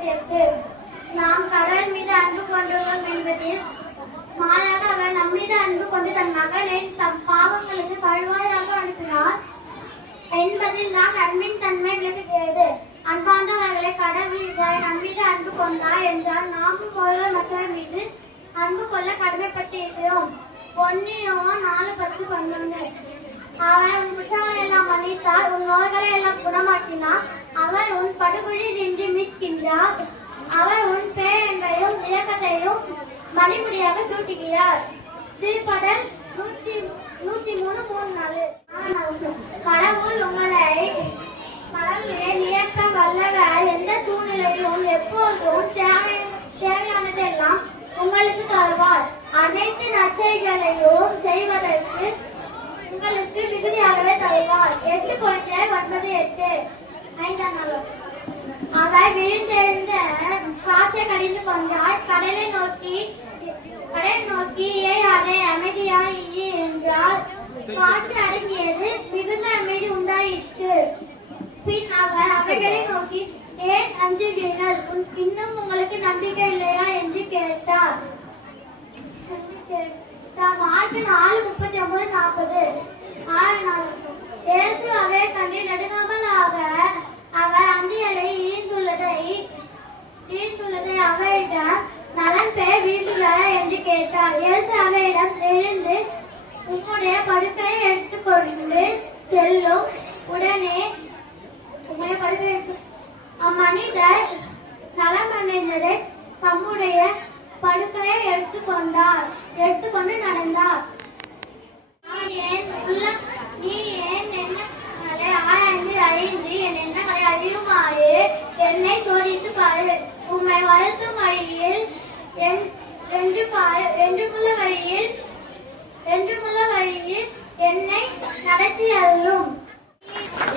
58. நாம் கடவுள் மீது அன்பு கொண்டுள்ளோம் என்பதில் மாறாக அவர் நம் மீது அன்பு கொண்டு தன் மகனை தம் பாவங்களுக்கு கழுவாயாக அனுப்பினார் என்பதில் தான் அன்பின் தன்மை விளக்குகிறது. அன்பார்ந்தவர்களை கடவுள் நம் மீது அன்பு கொண்டார் என்றால் நாமும் ஒருவர் மற்றவர் மீது அன்பு கொள்ள கடமைப்பட்டிருக்கிறோம். 1 யோவான் 4:10-11. அவர் உன் குற்றங்களை எல்லாம் மன்னித்தார், உன் நோய்களை எல்லாம் குணமாக்கினார். அவர் உன் படுகொழி நின்று மீட்கின்றார். அவர் உன் பேரன்பையும் இரக்கத்தையும் மணிமுடியாக சூட்டுகிறார். திருப்படல் 103:3-4. கடவுள் உங்களை கடவுளே நியக்க வல்லவர். எந்த சூழ்நிலையிலும் எப்போதும் தேவையானதெல்லாம் உங்களுக்கு தருவார். அனைத்து நற்செய்திகளையும் செய்வதற்கு உங்களுக்கு மிகுதியாகவே தருவார். 8:9-8. 5ஆம் நாள். அவர் விழுந்தெழுந்த காற்றை கடிந்து கொண்டார். கடலை நோக்கி ஏறாதே, அமைதியாய் இரு என்றார். காற்று அடங்கியது, மிகுந்த அமைதி உண்டாயிற்று. பின் அவர் அவைகளை நோக்கி, ஏன் அஞ்சுகிறீர்கள்? இன்னும் உங்களுக்கு நம்பிக்கை இல்லையா என்று கேட்டார். மார்க் 4:39-40. 6 நாள். இயேசு அவரை கண்டு நடுங்காமலாக அவர் அந்தியலை ஈர்த்துள்ளதை அவரிடம் நலம் பெற விரும்புகிறாரா என்று கேட்டார். இயேசு அவரிடம், எழுந்து உம்முடைய படுக்கையை எடுத்துக்கொண்டு செல்லும். உடனே அம்மனிதர் நலமடைந்ததை தம்முடைய படுக்கையை எடுத்துக்கொண்டு நடந்தார். நீ ஏன் எண்ணங்களை ஆராய்ந்து அறிந்து என் எண்ணங்களை அறியுமாறு என்னை சோதித்து பாரு. உம்மை வருத்தும் வழியில் என்றுமுள்ள வழியில் என்னை நடத்தி அருளும்.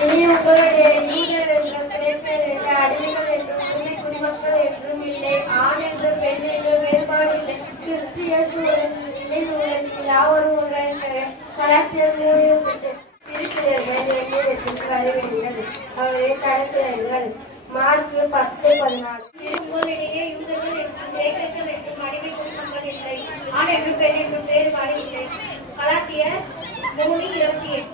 இனி உங்களுடைய யூதர் என்றும் கிரேக்கர் என்ற அடிமைகள் என்றும் உண்மை குடிமக்கள் என்றும் இல்லை, ஆண் என்றும் பெண் என்றும் வேறுபாடு இல்லை, கிறிஸ்திய சூழல் இணை சூழல் யாவரும் ஒன்றாக. கலாத்தியர் 3:8. திருப்பியர்கள் அறிவீர்கள், அவரை கடத்துங்கள். மார்க் 10:14. உங்களிடையே யூதர்கள் என்றும் கிரேக்கர்கள் என்றும் அடிமை குடிமக்கள் இல்லை, ஆண் என்றும் பெண் என்றும் வேறுபாடு இல்லை. கலாத்தியர் 3:28.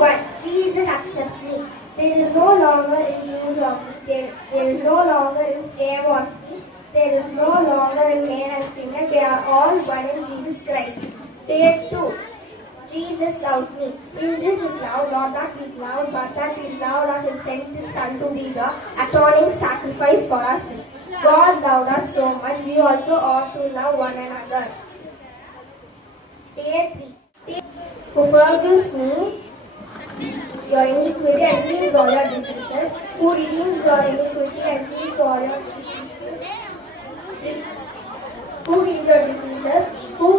But Jesus accepts me. There is no longer in Jews or Greek. There is no longer in slave or free. There is no longer in male and female. They are all one in Jesus Christ. Day 2. Jesus loves me. In this is love, not that we loved, but that He loved us and sent His Son to be the atoning sacrifice for our sins. God loved us so much, we also ought to love one another. Day 3. Who forgives me your iniquity and heals all your diseases, who redeems your iniquity and heals all your diseases, who heals your diseases, who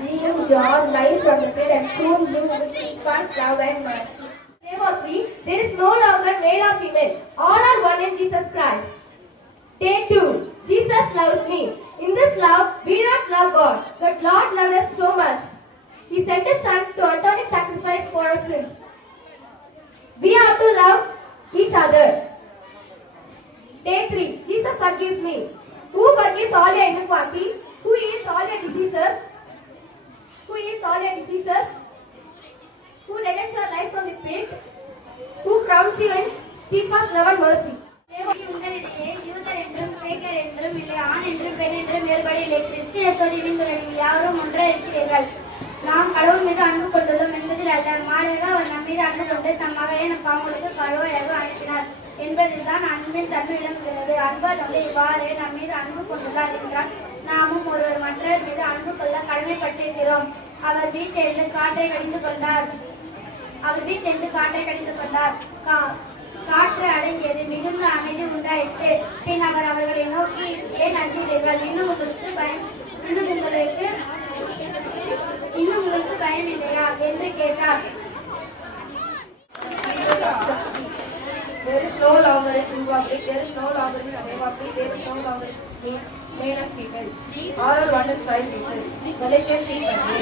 redeems your life from the pit and prunes you with steadfast love and mercy. Slave or free, there is no longer male or female, all are one in Jesus Christ. Day 2. Jesus loves me. In this love, we do not love God, but Lord loved us so much. He sent His Son to atoning sacrifice for our sins. We have to love each other. Day 3. Jesus forgives me. Who forgives all your iniquity? Who heals all your diseases? Who heals all your diseases? Who redeems your life from the pit? Who crowns you in steadfast love and mercy? உங்களிடையே யூதர் என்றும் கிரேக்கர் என்றும் இல்லை, ஆண் என்றும் பெண் என்றும் வேறுபாடு இல்லை, கிறிஸ்தியரோடு நீங்கள் யாரும் ஒன்றாக இருக்கிறீர்கள். நாம் கடவுள் மீது அன்பு கொண்டுள்ளோம் என்பதில் அல்ல, மாறாக அவர் நம் மீது அன்பு கொண்டு தம் மகனை நம் பாவங்களுக்கு கழுவாயாக அனுப்பினார் என்பதில் தான் அன்பின் தன்மை விளங்குகிறது. அன்பால் வந்து இவ்வாறு நம் மீது அன்பு கொண்டுள்ளார் என்றால் நாமும் ஒருவர் மற்றவர் மீது அன்பு கொள்ள கடமைப்பட்டிருக்கிறோம். அவர் வீட்டென்று காற்றை கடிந்து கொண்டார். காற்று அடங்கியது, மிகுந்த அமைதி உண்டாயிற்று. பின் அவர் அவர்களை நோக்கி, ஏன் அஞ்சுகிறீர்கள்? இன்னும் உங்களுக்கு பயம் இல்லையா என்று கேட்டார். There is no longer in Jew or Greek, there is no longer in slave or free, there is no longer in male and female. All are one in Christ Jesus. Galatians 3:20.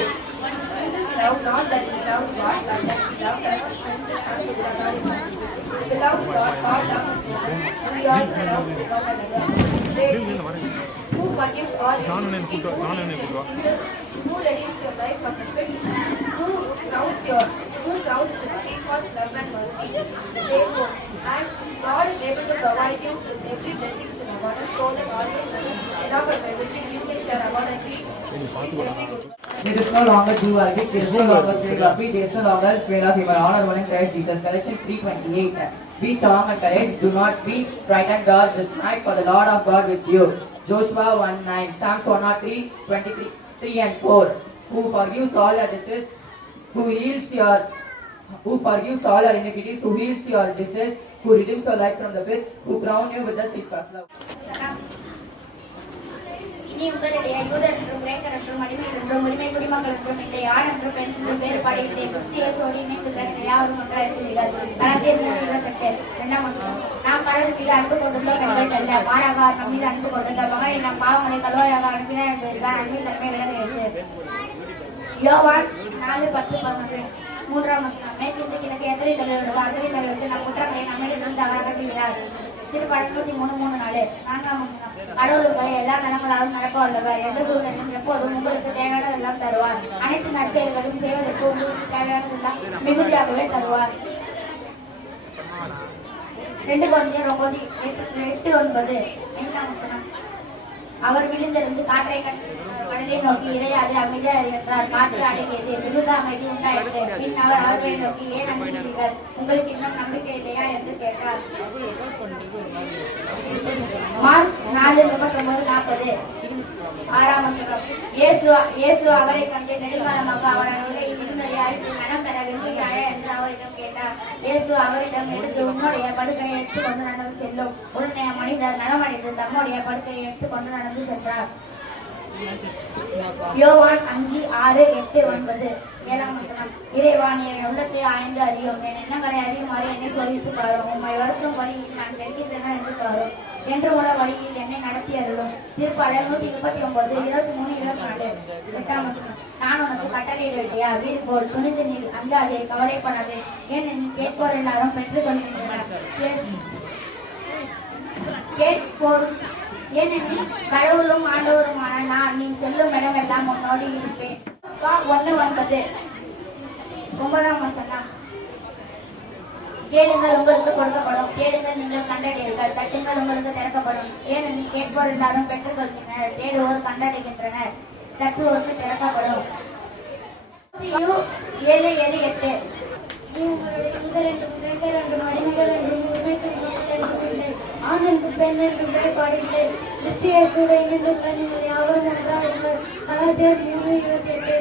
In this love, not that we loved God, but that we loved us and sent His Son to be the atoning sacrifice. love God, God loves us. We also love one another. Who forgives all iniquities, who redeems your life from the pit, who crowns with steadfast love and mercy. Therefore, and God is able to provide you with every blessing in abundance, so that always enough of everything you may share abundantly in every good. There is no longer duality, there is no longer calligraphy, there is no longer strain of human honor, one in Christ Jesus. Galatians 3:28. Be strong and courage, do not be frightened or dismayed, for the Lord of God with you. Joshua 1:9. Psalms 103:23 and 4. Who forgives all your diseases, who forgives all your iniquities, who heals your disease, who redeems your life from the pit, who crowns you with the steadfast love. இனி உங்களிடையே யூதர் என்றும் கிரேக்கர் என்றும் அடிமை என்றும் உரிமை குடிமக்கள் என்றும் இல்லை, ஆண் என்றும் பெண் என்றும் வேறுபாடு இல்லை, கிறிஸ்துவோடு இணைந்துள்ள யாவரும் ஒன்றாக இருக்கிறீர்கள். கலாத்தியர் 3:28. 2ஆம் வசனம். நாம் கடவுள் மீது அன்பு கொண்டுள்ளோம் என்பதை அல்ல, மாறாக அவர் நம் மீது அன்பு கொண்டு தம் மகனை நம் பாவங்களை கழுவாயாக அனுப்பினார் என்பதுதான் அன்பின் தன்மை விளங்குகிறது. யோவான் 4:10-11. 3ஆம் வசனம். மேற்கிருந்து கிழக்கு எத்தனை தலைவர்களோ அத்தனை தலைவருக்கு நம் குற்றங்களை நம்மிடமிருந்து அவர் அகற்றுகிறார். திருப்பாடல் 103:4. 4ஆம் வசனம். கடவுள் உங்களை எல்லா நலங்களாலும் நடக்க வல்லவர், எந்த சூழ்நிலையும் எப்போதும் உங்களுக்கு தேவையானதெல்லாம் தருவார், அனைத்து நற்செயல்களும் செய்வதற்கு உங்களுக்கு தேவையானதெல்லாம் மிகுதியாகவே தருவார். 2 Corinthians 8:9. 5ஆம் வசனம். அவர் விழுந்திருந்து காற்றை கடலை நோக்கி இறையாது அமைதியாக இருந்தார், காற்று அடங்கியது, மிகுந்த அமைதி உண்டாயிற்று. பின் அவர் அவர்களை நோக்கி ஏன் அமைதிகள், உங்களுக்கு இன்னும் நம்பிக்கை இல்லையா என்று கேட்டார். மார்க் 4:39-40. 6ஆம் வசனம். இயேசு அவரை கண்டு நெடுங்காலமாக அவர் நிலையில் இருந்ததை அறிந்து மனம் பெற விரும்புகிறாயா என்று அவரிடம் கேட்டார். இயேசு அவரிடம் எடுத்து உன்னுடைய படுக்கையை எடுத்துக்கொண்டு நடந்து செல்லும். உடனே மனிதர் நலமடைந்து தம்முடைய படுக்கையை எடுத்துக்கொண்டு நடந்து சென்றார். யோவான் 5:6-8-9. 7ஆம் வசனம். இறைவா, நீ என் உள்ளத்தை ஆய்ந்து அறியும், என் எண்ணங்களை அறியுமாறு என்னை சோதித்து பாரும், உம்மை வருத்தும் வழியில் நான் செல்கின்றன என்று பாரும், என்று உள்ள வழியில் என்னை நடத்தி அருளும். திருப்பாடல் 139:23-24. 8ஆம் வசனம். நான் உனக்கு கட்டளையிடவில்லையா, வீடு போல் துணிந்து நில், அஞ்சாதே, கவலைப்படாதே, ஏனெனில் கேட்போர் எல்லாரும் பெற்றுக் கொள்கின்றனர். ஏனெனில் கடவுளும் ஆண்டவருமான நான் நீ செல்லும் இடமெல்லாம் உன்னோடு இருப்பேன். 1:9. 9ஆம் வசனம். கேளுங்கள் உங்களுக்கு கொடுக்கப்படும், தேடுங்கள் நீங்கள் கண்டடைவீர்கள், தட்டுங்கள் உங்களுக்கு திறக்கப்படும், ஏனெனில் கேட்போர் எல்லாரும் பெற்றுக் கொள்கின்றனர், தேடுவோர் கண்டடைகின்றனர், தட்டுவோருக்கு திறக்கப்படும். 7:7-8. நீ உங்களுடைய யூதர் என்றும் கிரேக்கர் என்றும் அடிமைகள் என்றும் உரிமைக்கு இல்லை, ஆண் என்றும் பெண் என்றும் வேறுபாடு இல்லை, கிறிஸ்து இயேசுவோடு இணைந்துள்ள நீங்கள் யாவரும் ஒன்றாக இருங்கள். கலாத்தியர் 3:28.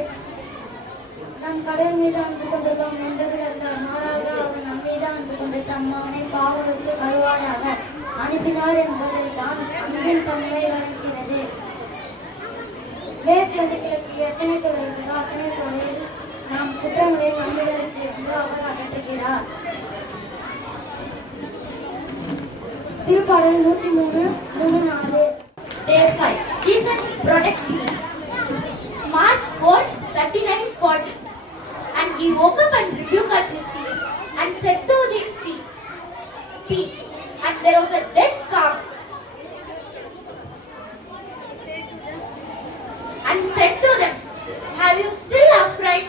நம் கடவுள் மீது அன்பு கொண்டுள்ளோம் என்பதில் அல்ல, மாறாக அவர் நம் மீது அன்பு கொண்டு தம் மகனை பாவங்களுக்கு கழுவாயாக அனுப்பினார் என்பதில் தான் அன்பின் தன்மை விளங்குகிறது. மேற்கிலிருந்து கிழக்கு எத்தனை தொலைகிறதோ அத்தனை தொலைவில் நாம் குற்றங்களை நம்மிடத்திலிருந்து அவர் அகற்றுகிறார். திருப்பாடல் 103:3-4. Jesus protects me. Mark 4:39-40. And he woke up and rebuked the sea and said to the sea, peace. And there was a dead calm. And said to them, have you still afraid?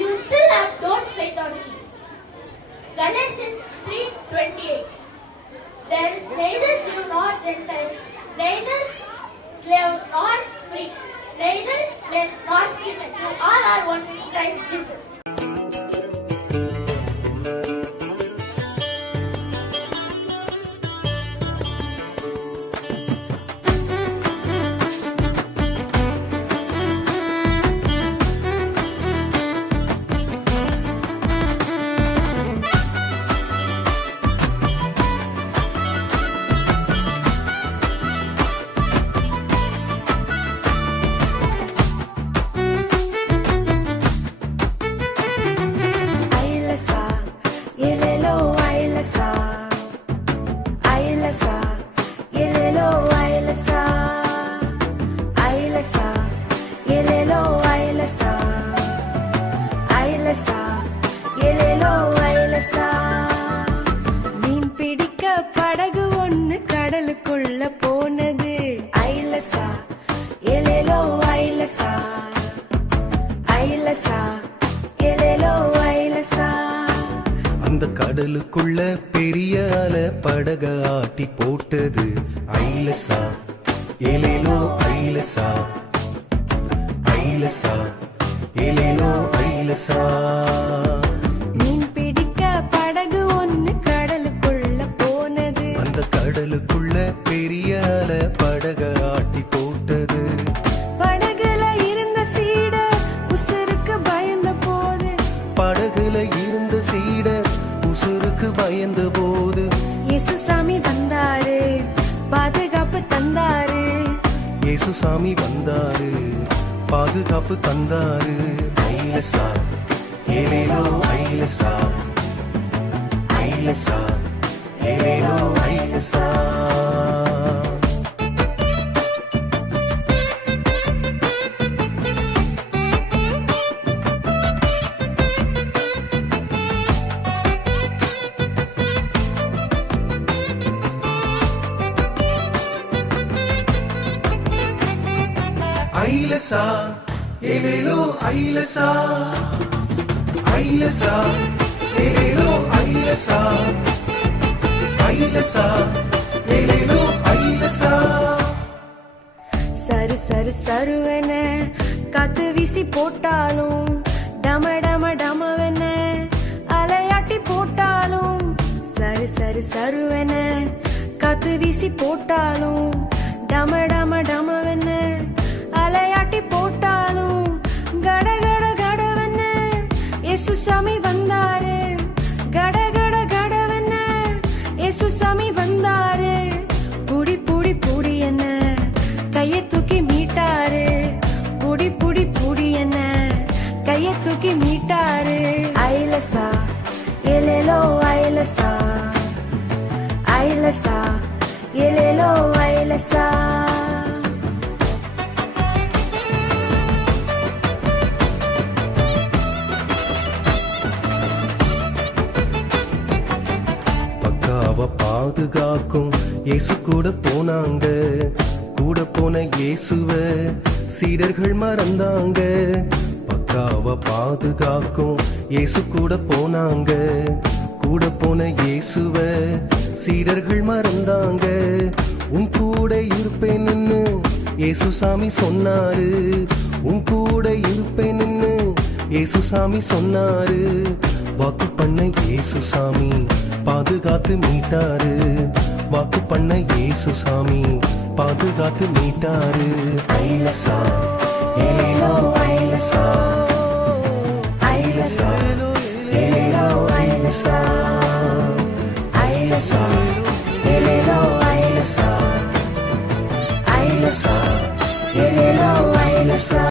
You still have don't faith on me. Galatians 3:28. There is neither Jew nor Gentile, neither slave nor free, neither male nor female. You all are one in Christ Jesus. படகு ஒண்ணு கடலுக்குள்ள போனது. ஐலசா எலேலோ ஐலசா, ஐலசா எலேலோ ஐலசா. அந்த கடலுக்குள்ள பெரிய அலை படக ஆட்டி போட்டது. ஐலசா எலேலோ ஐலசா, ஐலசா எலேலோ ஐலசா. மீன் பிடிக்க படகு ஒண்ணு கடலுக்குள்ள போனது. அந்த கடலுக்குள்ள பெரிய அலை படக ஆட்டி போட்டது. படகுல இருந்த சீடர் உசுருக்கு பயந்த போது, படகுல இருந்த சீடர் உசுருக்கு பயந்த போது, இயேசுசாமி வந்தாரு, பாதுகாப்பு தந்தாரு. இயேசுசாமி வந்தாரு, பாதுகாப்பு தந்தாரு. ஐலசா எலேலோ ஐலசா, ஐலசா எலேலோ ஐலசா. ஐலசா எலேலோ ஐலசா, ஐலசா எலேலோ ஐலசா, ஐலசா எலேலோ ஐலசா. சரு சரு சருவென காத்து வீசி போட்டாலும், டம டம டமவென அலையாட்டி போட்டாலும், சரு சரு சருவென காத்து வீசி போட்டாலும், டம டம டமவென அலையாட்டி போட்டாலும், கட கட கடவென இயேசுசாமி வந்தாரு, கட கட கடவென இயேசுசாமி வந்தாரு. புடி புடி புடி என்ன கையை தூக்கி மீட்டாரு, புடி புடி புடி என்ன கையை தூக்கி மீட்டாரு. ஐலசா எலேலோ ஐலசா, ஐலசா எலேலோ ஐலசா. பக்காவ பாதுகாக்கும் இயேசு கூட போனாங்க. கூட போன இயேசுவ சீடர்கள் மறந்தாங்க. பக்காவ பாதுகாக்கும் இயேசு கூட போனாங்க. கூட போன இயேசுவ சீடர்கள் மறந்தாங்க. உன் கூட இருப்பேன்னு இயேசுசாமி சொன்னாரு, உன் கூட இருப்பேன்னு இயேசுசாமி சொன்னாரு. வாக்கு பண்ண இயேசுசாமி பாதுகாத்து மீட்டாரு, வாக்கு பண்ண இயேசுசாமி பாதுகாத்து மீட்டாரு. ஐலசா எலேலோ ஐலசா, ஐலசா எலேலோ ஐலசா, ஐலசா எலேலோ ஐலசா, ஐலசா எலேலோ ஐலசா.